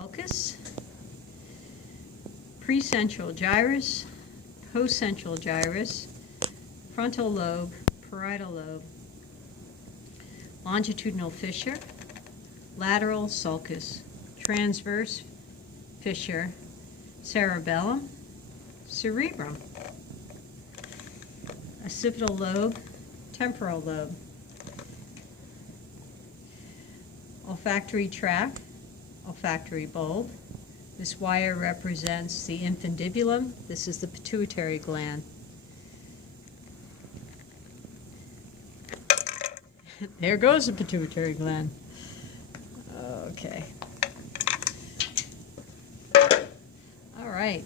sulcus, precentral gyrus, postcentral gyrus, frontal lobe, parietal lobe, longitudinal fissure, lateral sulcus, transverse fissure, cerebellum, cerebrum, occipital lobe, temporal lobe, olfactory tract, olfactory bulb. This wire represents the infundibulum. This is the pituitary gland. There goes the pituitary gland. Okay. All right.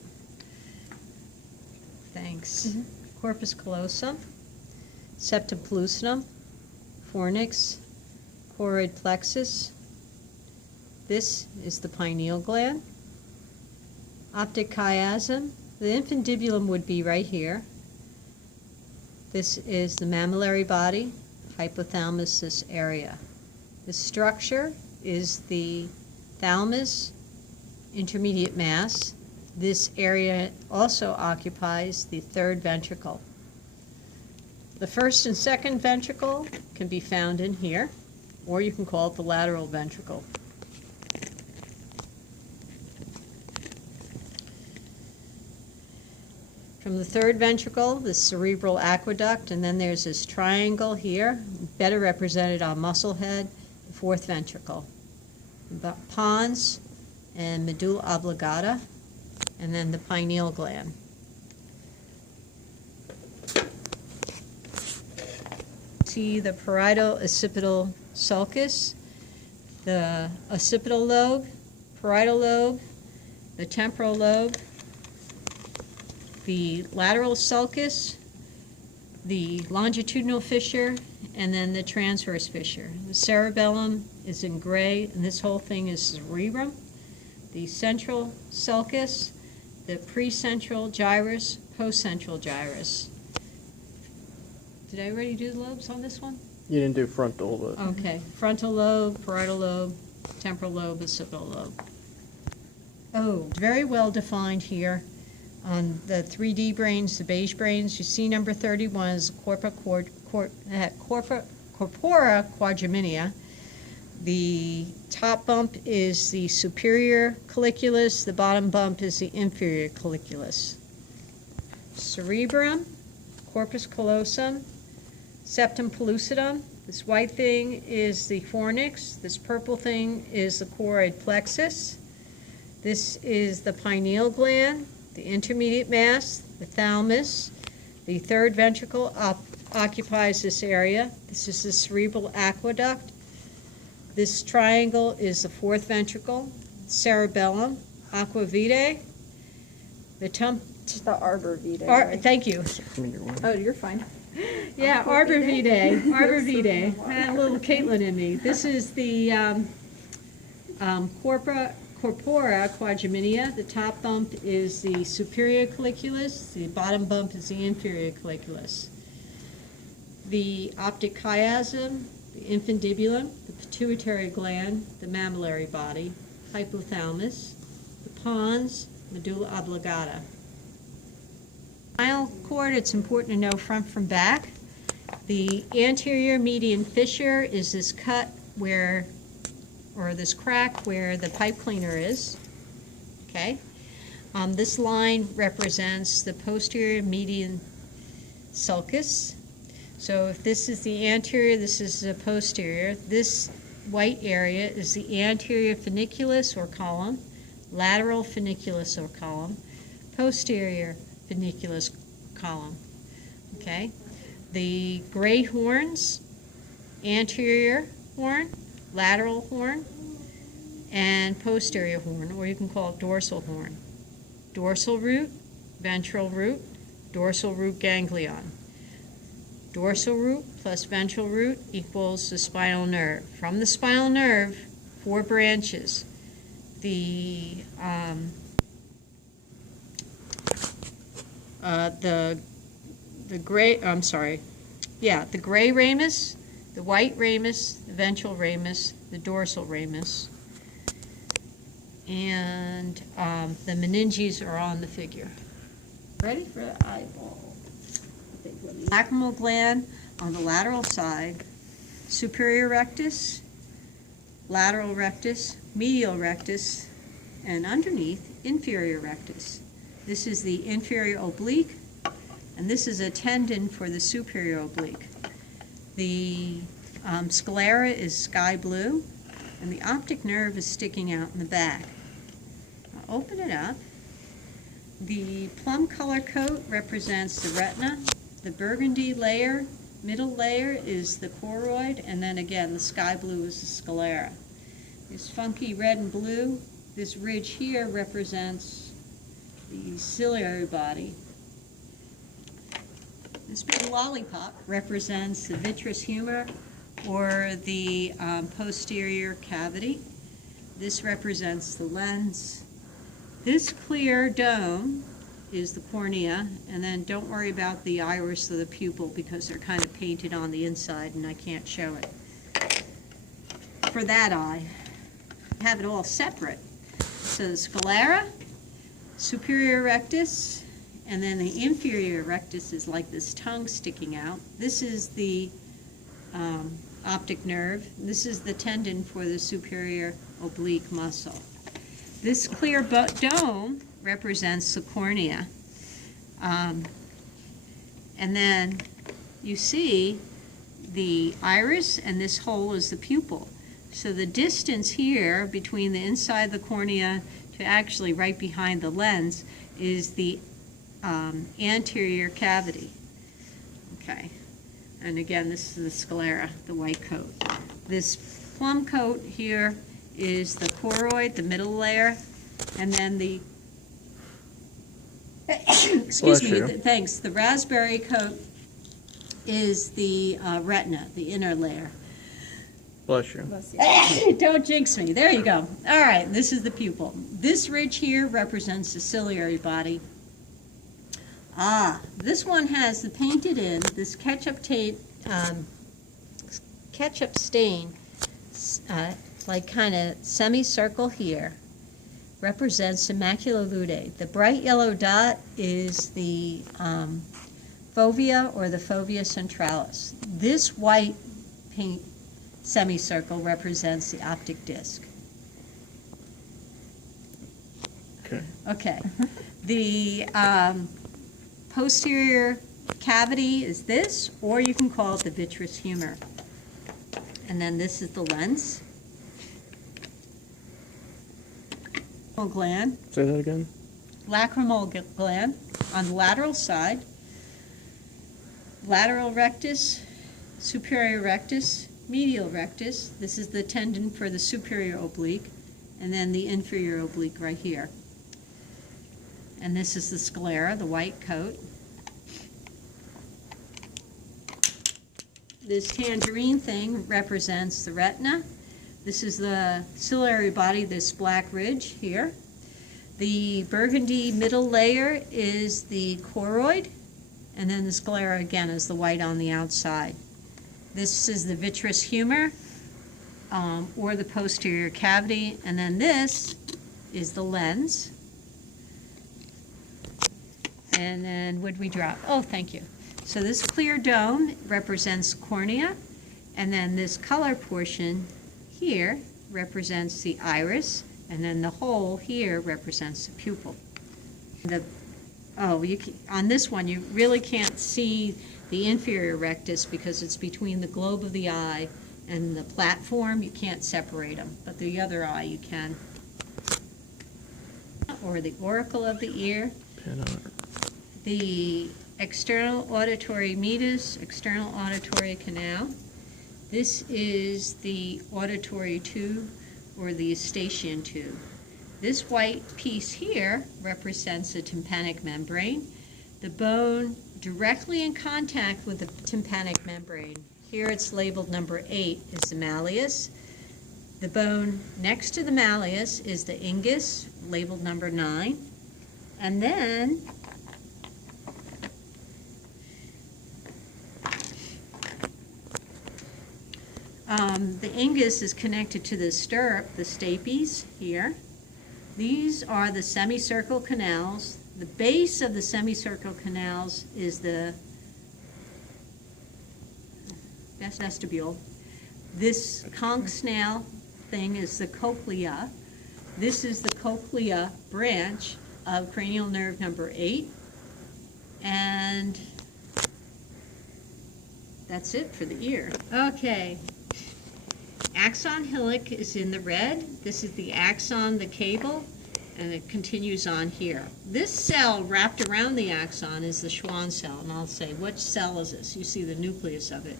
Thanks. Corpus callosum, septum pellucidum, fornix, choroid plexus. This is the pineal gland. Optic chiasm. The infundibulum would be right here. This is the mammillary body, hypothalamus, this area. The structure is the thalamus, intermediate mass. This area also occupies the third ventricle. The first and second ventricle can be found in here, or you can call it the lateral ventricle. From the third ventricle, the cerebral aqueduct, and then there's this triangle here, better represented on muscle head, the fourth ventricle. The pons and medulla oblongata, and then the pineal gland. See the parieto-occipital sulcus, the occipital lobe, parietal lobe, the temporal lobe, the lateral sulcus, the longitudinal fissure, and then the transverse fissure. The cerebellum is in gray, and this whole thing is cerebrum. The central sulcus, the precentral gyrus, postcentral gyrus. Did I already do the lobes on this one? You didn't do frontal, but... Okay. Frontal lobe, parietal lobe, temporal lobe, occipital lobe. Oh, very well defined here on the 3D brains, the beige brains. You see number 31 is corpora quadriminea. The top bump is the superior colliculus, the bottom bump is the inferior colliculus. Cerebrum, corpus callosum, septum pellucidum. This white thing is the fornix. This purple thing is the choroid plexus. This is the pineal gland, the intermediate mass, the thalamus. The third ventricle occupies this area. This is the cerebral aqueduct. This triangle is the fourth ventricle, cerebellum, aqua vitae. The arbor vitae. Thank you. Oh, you're fine. Yeah, arbor vitae. Arbor vitae. I had a little Caitlin in me. This is the corpora quadriminea. The top bump is the superior colliculus. The bottom bump is the inferior colliculus. The optic chiasm, the infundibulum, the pituitary gland, the mammillary body, hypothalamus, the pons, medulla oblongata. Spinal cord, it's important to know front from back. The anterior median fissure is this cut where, or this crack where the pipe cleaner is. Okay. This line represents the posterior median sulcus. So if this is the anterior, this is the posterior. This white area is the anterior funiculus or column, lateral funiculus or column, posterior funiculus column. Okay? The gray horns, anterior horn, lateral horn, and posterior horn, or you can call it dorsal horn. Dorsal root, ventral root, dorsal root ganglion. Dorsal root plus ventral root equals the spinal nerve. From the spinal nerve, 4 branches. The gray ramus, the white ramus, the ventral ramus, the dorsal ramus. and the meninges are on the figure. Ready for the eyeball. Lacrimal gland on the lateral side, superior rectus, lateral rectus, medial rectus, and underneath, inferior rectus. This is the inferior oblique, and this is a tendon for the superior oblique. The sclera is sky blue, and the optic nerve is sticking out in the back. I'll open it up. The plum color coat represents the retina. The burgundy layer, middle layer, is the choroid, and then again the sky blue is the sclera. This funky red and blue, this ridge here represents the ciliary body. This big lollipop represents the vitreous humor, or the posterior cavity. This represents the lens. This clear dome is the cornea, and then don't worry about the iris or the pupil because they're kind of painted on the inside and I can't show it. For that eye, I have it all separate. So the sclera, superior rectus, and then the inferior rectus is like this tongue sticking out. This is the optic nerve. This is the tendon for the superior oblique muscle. This clear dome represents the cornea. And then you see the iris, and this hole is the pupil. So the distance here between the inside of the cornea to actually right behind the lens is the anterior cavity. Okay. And again, this is the sclera, the white coat. This plum coat here is the choroid, the middle layer, and then the excuse me, thanks. The raspberry coat is the retina, the inner layer. Bless you. Bless you. Don't jinx me. There you go. All right, this is the pupil. This ridge here represents the ciliary body. This one has the painted in, this ketchup stain, like kind of semicircle here, represents the macula lutea. The bright yellow dot is the fovea, or the fovea centralis. This white paint semicircle represents the optic disc. Okay. Okay. The posterior cavity is this, or you can call it the vitreous humor. And then this is the lens. Gland. Say that again. Lacrimal gland on the lateral side. Lateral rectus, superior rectus, medial rectus. This is the tendon for the superior oblique, and then the inferior oblique right here. And this is the sclera, the white coat. This tangerine thing represents the retina. This is the ciliary body, this black ridge here. The burgundy middle layer is the choroid, and then the sclera again is the white on the outside. This is the vitreous humor, or the posterior cavity, and then this is the lens. And then would we drop? Oh, thank you. So this clear dome represents cornea, and then this color portion here represents the iris, and then the hole here represents the pupil. On this one you really can't see the inferior rectus because it's between the globe of the eye and the platform. You can't separate them, but the other eye you can. Or the auricle of the ear. The external auditory meatus, external auditory canal. This is the auditory tube, or the eustachian tube. This white piece here represents the tympanic membrane. The bone directly in contact with the tympanic membrane. Here it's labeled number 8 is the malleus. The bone next to the malleus is the ingus, labeled number 9. And then the ingus is connected to the stirrup, the stapes here. These are the semicircle canals. The base of the semicircle canals is the vestibule. This conch snail thing is the cochlea. This is the cochlea branch of cranial nerve number 8. And that's it for the ear. Okay. Axon hillock is in the red. This is the axon, the cable, and it continues on here. This cell wrapped around the axon is the Schwann cell, and I'll say, which cell is this? You see the nucleus of it.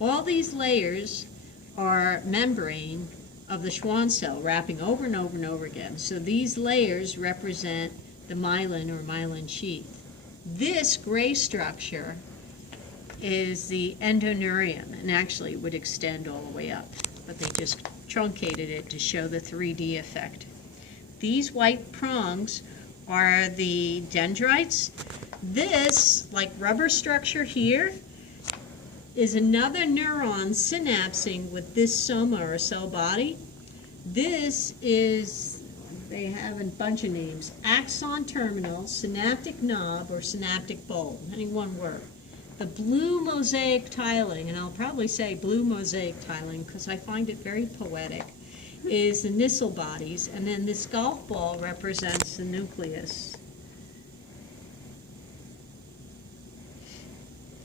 All these layers are membrane of the Schwann cell wrapping over and over and over again. So these layers represent the myelin or myelin sheath. This gray structure is the endoneurium, and actually it would extend all the way up, but they just truncated it to show the 3D effect. These white prongs are the dendrites. This, like rubber structure here, is another neuron synapsing with this soma or cell body. This is, they have a bunch of names, axon terminal, synaptic knob, or synaptic bulb, any one word. The blue mosaic tiling, and I'll probably say blue mosaic tiling because I find it very poetic, is the Nissl bodies, and then this golf ball represents the nucleus.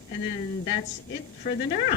And then that's it for the neuron.